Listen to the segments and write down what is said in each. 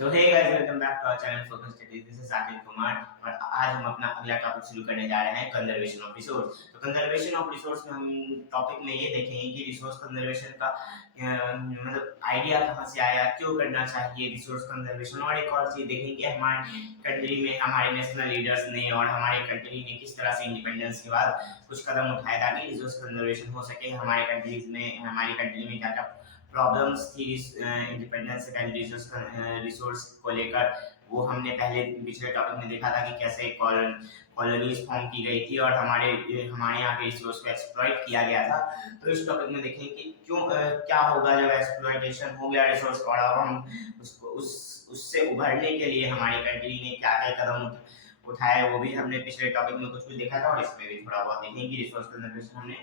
तो hey guys, welcome back to our channel focus studies. This is Saqib Kumar और आज हम अपना अगला टॉपिक शुरू करने जा रहे हैं, कंजर्वेशन ऑफ रिसोर्स। तो कंजर्वेशन ऑफ रिसोर्स में हम टॉपिक में ये देखेंगे कि रिसोर्स कंजर्वेशन का मतलब आइडिया कहाँ से आया, क्यों करना चाहिए रिसोर्स कंजर्वेशन, और एक और चीज देखेंगे कि हमारे कंट्री में हमारे नेशनल लीडर्स ने और हमारे कंट्री ने किस तरह से इंडिपेंडेंस के बाद कुछ कदम उठाए ताकि रिसोर्स कंजर्वेशन हो सके। हमारी कंट्री में क्या क्या प्रॉब्लम्स थी इंडिपेंडेंस से पहले रिसोर्स को लेकर, वो हमने पहले पिछले टॉपिक में देखा था कि कैसे कॉलोनीज फॉर्म की गई थी और हमारे हमारे यहाँ के रिसोर्स को एक्सप्लॉइट किया गया था। तो इस टॉपिक में देखें कि क्यों क्या होगा जब एक्सप्लॉइटेशन हो गया रिसोर्स का, और हम उससे उभरने के लिए हमारी कंट्री ने क्या क्या कदम उठाए, वो भी हमने पिछले टॉपिक में कुछ देखा था और इसमें भी थोड़ा बहुत देखेंगे कि रिसोर्स कंजर्वेशन हमने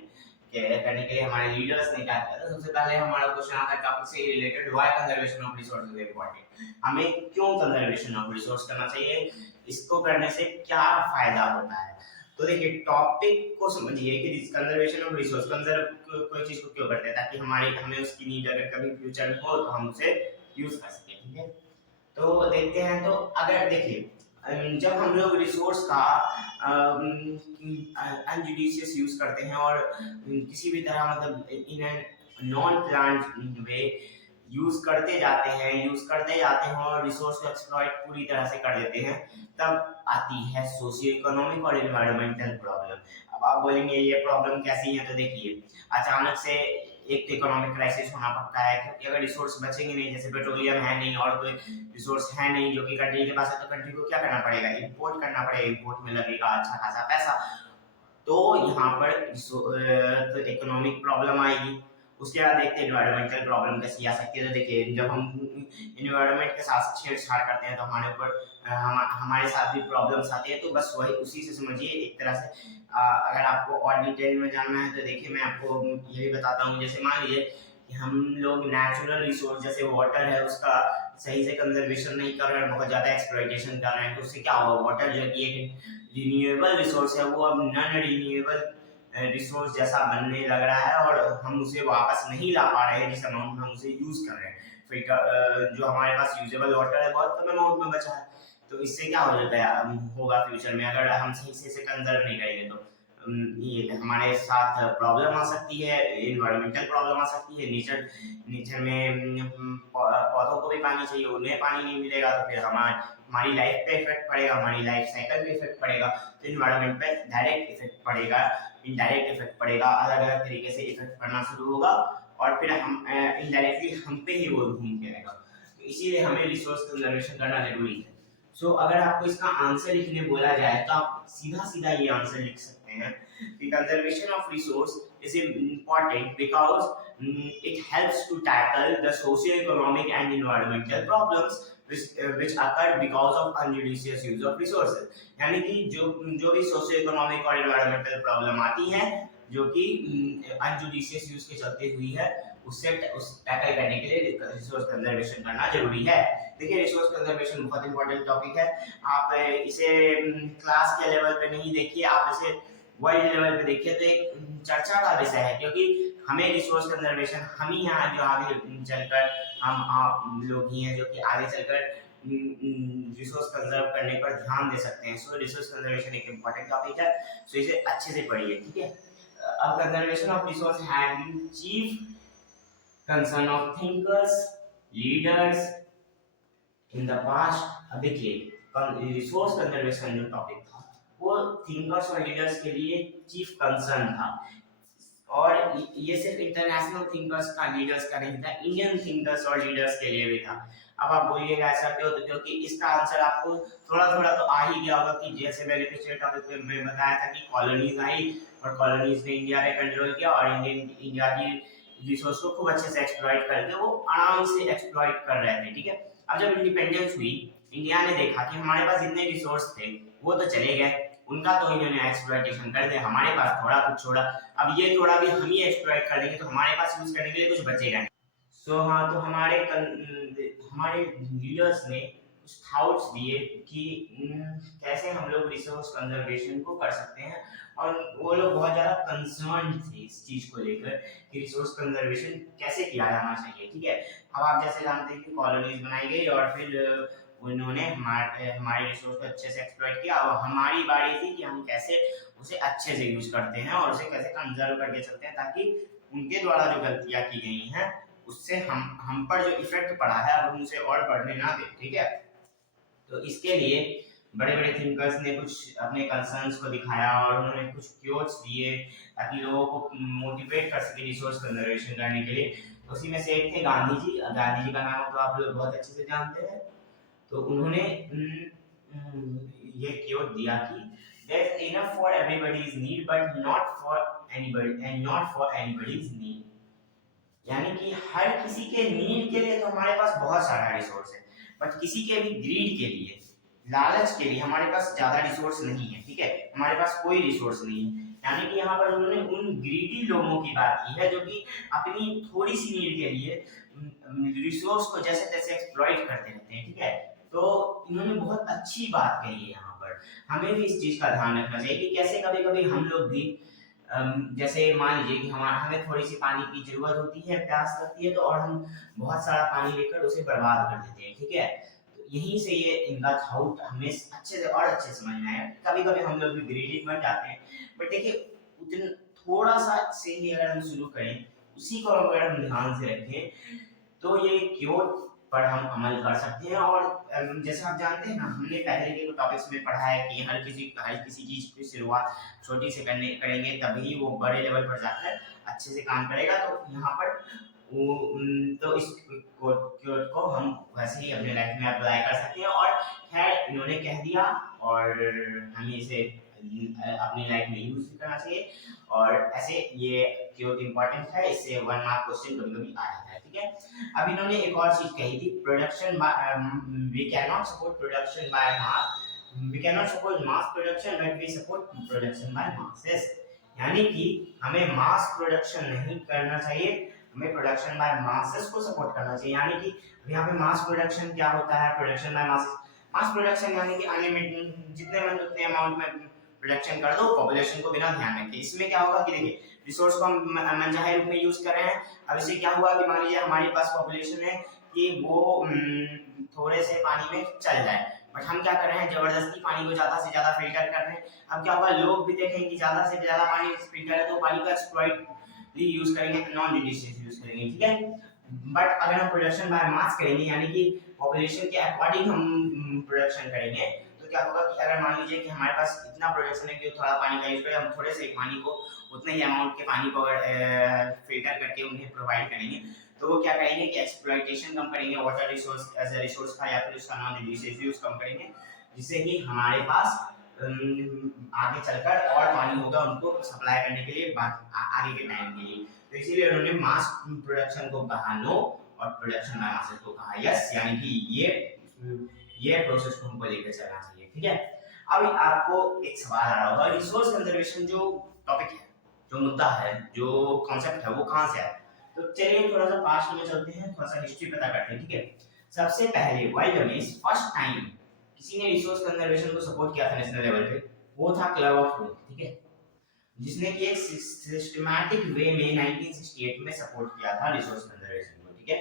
करने के लिए हमारे लीडर्स ने क्या किया था। सबसे पहले हमारा क्वेश्चन आता है टॉपिक से related, why conservation of resource is important. हमें क्यों कंजर्वेशन ऑफ रिसोर्स करना चाहिए, इसको करने से क्या फायदा होता है। तो देखिए, टॉपिक को समझिए कि कंजर्वेशन ऑफ रिसोर्स, कंजर्व कोई चीज को क्यों करते हैं, ताकि हमें उसकी नीड अगर कभी फ्यूचर में हो तो हम उसे यूज कर सकें। ठीक है, तो देखते हैं। तो अगर देखिए, जब हम लोग रिसोर्स का अनजुडिशियस यूज करते हैं और किसी भी तरह मतलब in non planned way use करते जाते हैं और रिसोर्स को एक्सप्लॉइट पूरी तरह से कर देते हैं, तब आती है सोशियो इकोनॉमिक और एनवायरमेंटल प्रॉब्लम। अब आप बोलेंगे ये प्रॉब्लम कैसी है, तो देखिए, अचानक से एक तो इकोनॉमिक क्राइसिस होना पड़ता है, क्योंकि अगर रिसोर्स बचेंगे नहीं, जैसे पेट्रोलियम है नहीं और कोई रिसोर्स है नहीं जो कि कंट्री के पास है, तो कंट्री को क्या करना पड़ेगा, इंपोर्ट करना पड़ेगा। इंपोर्ट में लगेगा अच्छा खासा पैसा, तो यहाँ पर तो इकोनॉमिक प्रॉब्लम आएगी। उसके बाद देखते हैं एनवायरमेंटल प्रॉब्लम कैसी आ सकती है। तो देखिए, जब हम एनवायरमेंट के साथ छेड़छाड़ करते हैं तो हमारे ऊपर हमारे साथ भी प्रॉब्लम्स आती है। तो बस वही उसी से समझिए एक तरह से। अगर आपको और डिटेल में जानना है तो देखिए, मैं आपको ये भी बताता हूँ। जैसे मान लीजिए कि हम लोग नेचुरल रिसोर्स जैसे वाटर है, उसका सही से कंजर्वेशन नहीं कर रहे हैं, बहुत ज़्यादा एक्सप्लॉइटेशन कर रहे हैं, तो उससे क्या होगा, वाटर जो कि एक रिन्यूएबल रिसोर्स है, वो अब नॉन रिन्यूएबल रिसोर्स जैसा बनने लग रहा है और हम उसे वापस नहीं ला पा रहे हैं जिस अमाउंट में हम उसे यूज कर रहे हैं। फिर जो हमारे पास यूजेबल वाटर है बहुत कम अमाउंट में बचा है, तो इससे क्या हो जाता है, होगा फ्यूचर में अगर हम सही से इसे कंजर्व नहीं करेंगे तो ये हमारे साथ प्रॉब्लम आ सकती है, इन्वायरमेंटल प्रॉब्लम आ सकती है। नेचर में पौधों को भी पानी चाहिए, उन्हें पानी नहीं मिलेगा तो फिर हमारी लाइफ पे इफेक्ट पड़ेगा, हमारी लाइफ साइकिल पे इफेक्ट पड़ेगा। तो इन्वायरमेंट पे डायरेक्ट इफेक्ट पड़ेगा, इनडायरेक्ट इफेक्ट पड़ेगा, अलग अलग तरीके से इफेक्ट पड़ना शुरू होगा और फिर हम इनडायरेक्टली हम पे ही वो घूम के रहेगा। तो इसीलिए हमें रिसोर्स कंजर्वेशन करना जरूरी है। सो अगर आपको इसका आंसर लिखने बोला जाए तो आप सीधा सीधा ये आंसर लिख सकते हैं कि conservation of resource is important because it helps to tackle the socio-economic and environmental problems which occur because of unjudicious use of resources। यानी कि जो भी सोशियो इकोनॉमिक और एनवायरमेंटल प्रॉब्लम आती है जो कि अनजुडिशियस यूज के चलते हुई है, उससे टैकल करने के लिए रिसोर्स कंजर्वेशन करना जरूरी है। देखिए, रिसोर्स कंजर्वेशन बहुत इंपॉर्टेंट टॉपिक है। आप इसे क्लास के लेवल पे नहीं देखिए, आप इसे वर्ल्ड लेवल पे देखिए तो एक चर्चा का विषय है, क्योंकि हमें रिसोर्स कंजर्वेशन हम ही यहाँ जो आगे चलकर हम आप लोग ही हैं जो कि आगे चलकर रिसोर्स कंजर्व करने पर ध्यान दे सकते हैं। सो रिसोर्स कंजर्वेशन एक इम्पॉर्टेंट टॉपिक है, सो इसे अच्छे से पढ़िए। ठीक है, अब conservation of resource had been chief concern of thinkers leaders in the past. अब देखिए, रिसोर्स कंजर्वेशन जो टॉपिक था वो थिंकर्स और लीडर्स के लिए चीफ कंसर्न था, और ये सिर्फ इंटरनेशनल थिंकर्स का लीडर्स का नहीं था, इंडियन थिंकर्स और लीडर्स के लिए भी था। अब आप बोलिएगा ऐसा क्यों, तो क्योंकि इसका आंसर आपको थोड़ा थोड़ा तो आ ही गया होगा कि जैसे मैंने पिछले टॉपिक में बताया था कि कॉलोनीज आई और कॉलोनीज ने इंडिया पे कंट्रोल किया और इंडिया की रिसोर्स को खूब अच्छे से एक्सप्लॉइट करके वो आराम से एक्सप्लॉइट कर रहे थे। ठीक है, अब जब इंडिपेंडेंस हुई, इंडिया ने देखा कि हमारे पास जितने रिसोर्स थे वो तो चले गए, उनका तो इन्होंने एक्सप्लॉइटेशन कर दिया, हमारे पास थोड़ा कुछ छोड़ा, अब ये थोड़ा भी हम ही एक्सप्लॉइट कर देंगे तो हमारे पास यूज करने के लिए कुछ बचेगा नहीं। सो हाँ, तो हमारे लीडर्स ने कुछ थॉट्स दिए कि कैसे हम लोग रिसोर्स कंजर्वेशन को कर सकते हैं। और वो लोग बहुत ज़्यादा कंसर्न थे इस चीज़ को लेकर कि रिसोर्स कंजर्वेशन कैसे किया जाना चाहिए। ठीक है, अब आप जैसे जानते हैं कि कॉलोनीज बनाई गई और फिर उन्होंने हमारे रिसोर्स को अच्छे से एक्सप्लॉइट किया और हमारी बारी थी कि हम कैसे उसे अच्छे से यूज करते हैं और उसे कैसे कंजर्व करके चलते हैं, ताकि उनके द्वारा जो गलतियां की गई हैं उससे हम पर जो इफेक्ट पड़ा है अब हम उसे और बढ़ने ना दें। ठीक है, तो इसके लिए बड़े बड़े थिंकर्स ने कुछ अपने कंसर्न्स को दिखाया और उन्होंने कुछ क्योट्स दिए ताकि लोगों को मोटिवेट कर सके रिसोर्स कंजर्वेशन करने के लिए। उसी में से एक थे गांधी जी। गांधी जी का नाम तो आप लोग बहुत अच्छे से जानते हैं। तो उन्होंने ये क्योट दिया कि there's enough for everybody's need but not for anybody and not for anybody's need। यानी कि हर किसी के नीड के लिए तो हमारे पास बहुत सारा रिसोर्स है, बट किसी के भी ग्रीड के लिए, लालच के लिए हमारे पास ज्यादा रिसोर्स नहीं है। ठीक है, हमारे पास कोई रिसोर्स नहीं है। यानी कि यहाँ पर उन्होंने उन ग्रीडी लोगों की बात की है जो कि अपनी थोड़ी सी नीड के लिए रिसोर्स को जैसे तैसे एक्सप्लॉइट करते रहते हैं। ठीक है, तो इन्होंने बहुत अच्छी बात कही है। यहाँ पर हमें भी इस चीज का ध्यान रखना चाहिए कि कैसे कभी कभी हम लोग भी जैसे मान लीजिए कि हमें थोड़ी सी पानी की जरूरत होती है, प्यास लगती है, तो और हम बहुत सारा पानी लेकर उसे बर्बाद कर देते हैं। ठीक है, तो यहीं से ये इनका थॉट हमें अच्छे से और अच्छे समझ में आया। कभी कभी हम लोग भी ग्रीडी बन जाते हैं, बट देखिए उतना थोड़ा सा से ही अगर हम शुरू करें, उसी को अगर हम ध्यान से रखें, तो ये क्यों पर हम अमल कर सकते हैं। और जैसे आप जानते हैं ना, हमने पहले के टॉपिक्स में पढ़ा है कि हर किसी चीज की शुरुआत छोटी से करेंगे तभी वो बड़े लेवल पर जाकर अच्छे से काम करेगा। तो यहाँ पर तो इस कोट को हम वैसे ही अपने लाइफ में अप्लाई कर सकते हैं। और खैर इन्होंने कह दिया और हमें इसे अपनी लाइफ में यूज करना चाहिए। और ऐसे ये क्यों इम्पोर्टेंट है, इससे 1 मार्क क्वेश्चन कभी कभी आया है। ठीक है, अब इन्होंने एक और चीज कही थी, production we can not support production by mass, we can not support mass production but we support production by masses. यानी कि हमें मास प्रोडक्शन नहीं करना चाहिए, हमें प्रोडक्शन बाय मासेस को सपोर्ट करना चाहिए। यानी कि यहाँ पे मास प्रोडक्शन क्या होता है, production by masses, mass production यानी कि अनलिमिटेड जितने मन उतने अमाउंट में प्रोडक्शन कर दो, पॉपुलेशन को बिना ध्यान रखे। इसमें क्या होगा कि देखिए रिसोर्स को हम मनचाहे रूप में यूज कर रहे हैं। अब इससे क्या हुआ कि मान लीजिए हमारे पास पॉपुलेशन है कि वो थोड़े से पानी में चल जाए, बट हम क्या कर रहे हैं, जबरदस्ती पानी को ज्यादा से ज्यादा फिल्टर कर रहे हैं। अब क्या होगा, लोग भी देखेंगे कि ज्यादा से ज्यादा पानी फिल्टर है तो पानी का एक्सप्लॉइट यूज करेंगे, नॉन डिलिशियस यूज करेंगे। ठीक है, बट अगर हम प्रोडक्शन बाय मास करेंगे यानी कि पॉपुलेशन के अकॉर्डिंग हम प्रोडक्शन करेंगे, तो क्या होगा कि अगर मान लीजिए कि हमारे पास इतना प्रोडक्शन है कि थोड़ा पानी का यूज करें, हम थोड़े से पानी को उतने ही अमाउंट के पानी को फिल्टर करके उन्हें प्रोवाइड करेंगे, तो वो क्या करेंगे कि एक्सप्लॉइटेशन कम करेंगे, water resource as a resource का या फिर उसका नॉन डिलिशियस यूज कम करेंगे, जिससे कि हमारे पास आगे चलकर और पानी होगा उनको सप्लाई करने के लिए आगे के टाइम के लिए। तो इसीलिए उन्होंने मास प्रोडक्शन को कहा नो और प्रोडक्शन बाय मासेस को कहा यस, यानी कि ये प्रोसेस को हमको लेकर चलना चाहिए। ठीक है, अभी आपको एक सवाल आ रहा होगा, रिसोर्स कंजर्वेशन जो टॉपिक है, जो मुद्दा है, जो कॉन्सेप्ट है, वो कहाँ से आया। तो चलिए थोड़ा सा पास्ट में चलते हैं, थोड़ा सा हिस्ट्री पता करते हैं। ठीक है, सबसे पहले वर्ल्ड में फर्स्ट टाइम किसी ने रिसोर्स कंजर्वेशन को सपोर्ट किया था नेशनल लेवल पे, वो था क्लब ऑफ रोम। ठीक है, जिसने कि एक सिस्टमैटिक वे में 1968 में सपोर्ट किया था रिसोर्स कंजर्वेशन को। ठीक है,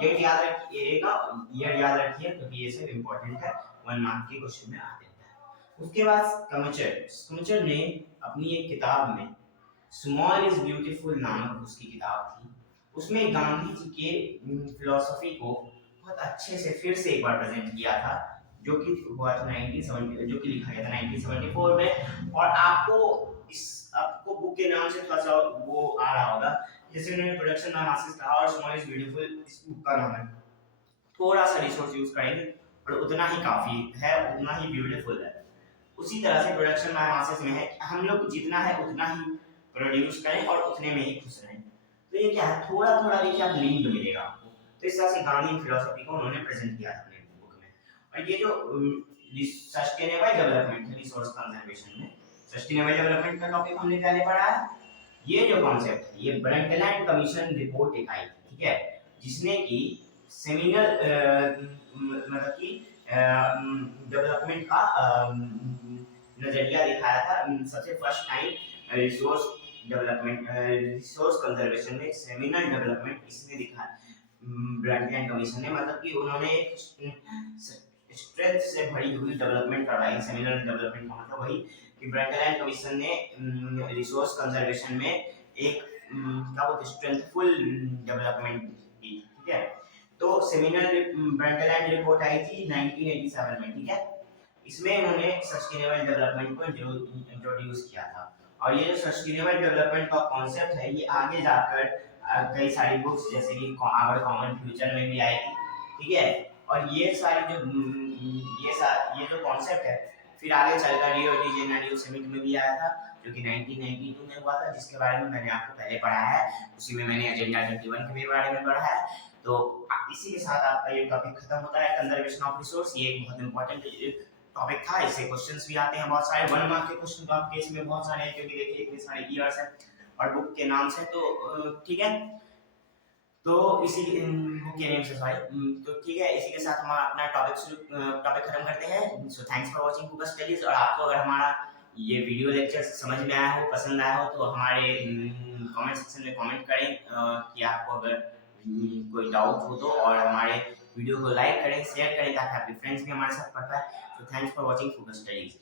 डेट याद रखिएगा, ईयर याद रखिए क्योंकि ये सब इंपॉर्टेंट है, 1 मार्क के क्वेश्चन में आते हैं। उसके बाद कमचर ने अपनी एक किताब में स्मॉल इज ब्यूटीफुल नामक उसकी किताब थी, उसमें गांधी जी के फिलॉसफी को बहुत अच्छे से फिर से एक बार प्रेजेंट किया था, जो कि हुआ था 1970, जो कि लिखा गया था 1974 में। और आपको बुक के नाम से थोड़ा सा वो आ रहा होगा, जैसे उन्होंने प्रोडक्शन बाय मासेस कहा और स्मॉल इज ब्यूटीफुल इस बुक का नाम है। थोड़ा सा रिसोर्स यूज करेंगे और उतना ही काफी है, उतना ही ब्यूटीफुल है। उसी तरह से प्रोडक्शन बाय मासेस में है, हम लोग जितना है उतना ही प्रोड्यूस करें और उतने में ही खुश रहें। तो ये क्या है, थोड़ा थोड़ा देखिए आप लिंक मिलेगा आपको। तो इस तरह से गांधी फिलॉसफी को उन्होंने प्रेजेंट किया था अपने बुक में। और ये जो सस्टेनेबल डेवलपमेंट है रिसोर्स कंजर्वेशन में, सस्टेनेबल डेवलपमेंट का टॉपिक हमने पहले पढ़ा है। ये जो कॉन्सेप्ट है ये ब्रंटलैंड कमीशन रिपोर्ट एक आई थी। ठीक है, जिसने की सेमिनल मतलब कि डेवलपमेंट का नजरिया दिखाया था। सबसे first time resource development, resource conservation में सेमिनल डेवलपमेंट इसने दिखाया ब्रंटलैंड कमीशन ने, मतलब कि उन्होंने एक स्ट्रेंथ से भरी हुई डेवलपमेंट करवाई। सेमिनल डेवलपमेंट का मतलब वही कि ब्रंटलैंड कमीशन ने रिसोर्स कंजर्वेशन में एक क्या बोलते स्ट्रेंथफुल डेवलपमेंट की, ठीक है। तो सेमिनल ब्रंटलैंड रिपोर्ट आई थी 1987 में, ठीक है। इसमें उन्होंने सस्टेनेबल डेवलपमेंट को इंट्रोड्यूस किया था। और ये जो सस्टेनेबल डेवलपमेंट का कॉन्सेप्ट है ये आगे जाकर कई सारी बुक्स जैसे कि आवर कॉमन फ्यूचर में भी आई थी, ठीक है। और ये सारी जो ये जो कॉन्सेप्ट है फिर आगे चलकर रियो डी जेनेरियो समिट में भी आया था, जो कि 1992 में हुआ था, जिसके बारे में मैंने आपको पहले पढ़ा है। उसी में मैंने एजेंडा 21 के बारे में पढ़ा है। तो इसी के साथ आपका ये टॉपिक खत्म होता है, कंजर्वेशन ऑफ रिसोर्स। ये एक बहुत इंपॉर्टेंट टॉपिक था, इससे क्वेश्चंस भी आते हैं बहुत सारे, 1 मार्क के क्वेश्चन तो आपके इसमें बहुत सारे हैं, क्योंकि देखिए इतने सारे ईयर्स हैं और बुक के नाम से। तो ठीक है, तो इसी बुक के नेम से सॉरी, तो ठीक है, इसी के साथ हम अपना टॉपिक खत्म करते हैं। So thanks for watching focus studies. और आपको अगर हमारा ये वीडियो लेक्चर समझ में आया हो, पसंद आया हो, तो हमारे कमेंट सेक्शन में कमेंट करें कि आपको अगर कोई डाउट हो तो, और हमारे वीडियो को लाइक करें, शेयर करें, ताकि आपके फ्रेंड्स भी हमारे साथ पढ़ पाए। So thanks for watching focus studies.